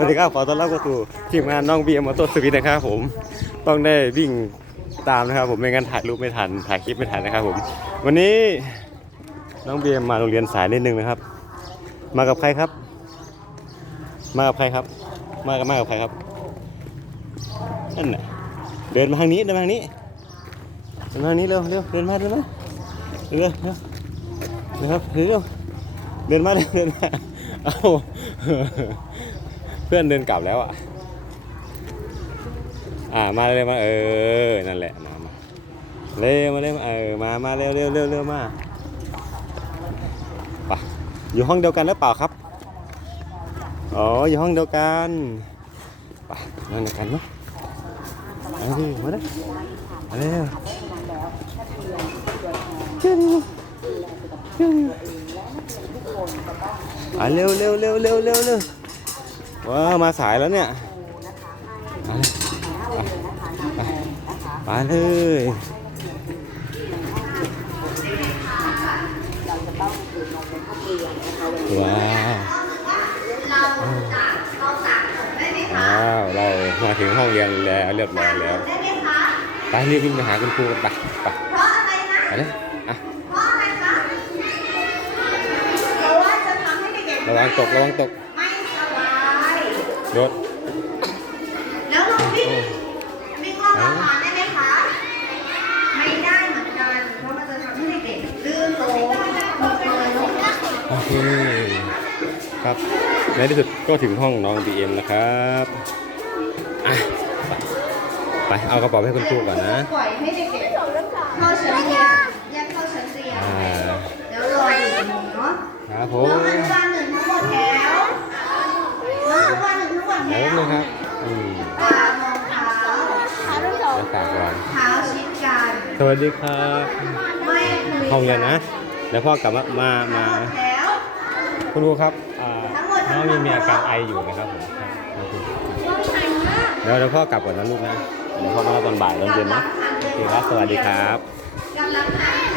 สวัสดีครับขอต้อนรับเข้าสู่ทีมงานน้องบีเอ็มมอเตอร์สวิตนะครับผมต้องได้วิ่งตามนะครับผมไม่งั้นถ่ายรูปไม่ทันถ่ายคลิปไม่ทันนะครับผม วันนี้น้องบีเอ็มมาโรงเรียนสายนิดนึงนะครับ มากับใครครับ มากับใครครับ มากับมากับใครครับนั่นน่ะเดินมาทางนี้เดินมาทางนี้เดินมาทางนี้เร็วเร็วเดินมาเดินมาเร็วเร็วเร็วเร็วเร็วเดินมาเร็วเดินมาเอ้า เพื่อนเดินกลับแล้วอะ อ่ามาเลยมาเออ นั่นแหละมามาเร็วมาเร็วมาเออมามาเร็วเร็วเร็วเร็วมาไปอยู่ห้องเดียวกันหรือเปล่าครับอ๋ออยู่ห้องเดียวกันไปนอนเดียวกันเนาะเอาดิมาเร็วมาเร็วเร็วเร็วอะเร็วเร็วเร็วเร็วเร็วเร็ว ว้ามาสายแล้วเนี่ยมาเลยไปไปเลยว้าวว้าวเรามาถึงห้องเรียนแล้วเรียบร้อยแล้วได้ไหมคะไปรีบวิ่งไปหาคุณครูกันไปไปเพราะอะไรนะไปเลยอะเพราะอะไรคะเพราะว่าจะทำให้เด็กๆระวังตกระวังตกไม่สบาย โดดแล้วลองวิ่งวิ่งรอบๆหาได้ไหมคะ ไม่ได้เหมือนกัน เพราะมันจะทำให้เด็กๆลื่นล้มหมดเลยลูกโอเคครับ ในที่สุดก็ถึงห้องน้อง BM นะครับอะไปไป เอากระเป๋าให้คุณครูก่อนนะ ปล่อยให้เด็กๆเข้าชั้นเรียนแยกเข้าชั้นเรียน สวัสดีครับไม่คุยห้องเรียนนะเดี๋ยวพ่อกลับมา มามาแล้วคุณครูครับอ่าน้องยังมีอาการไออยู่นะครับผมเดี๋ยวเดี๋ยวพ่อกลับก่อนนะลูกนะ เดี๋ยวพ่อมารับตอนบ่ายตอนเย็นนะโอเคครับ สวัสดีครับกำลังหาย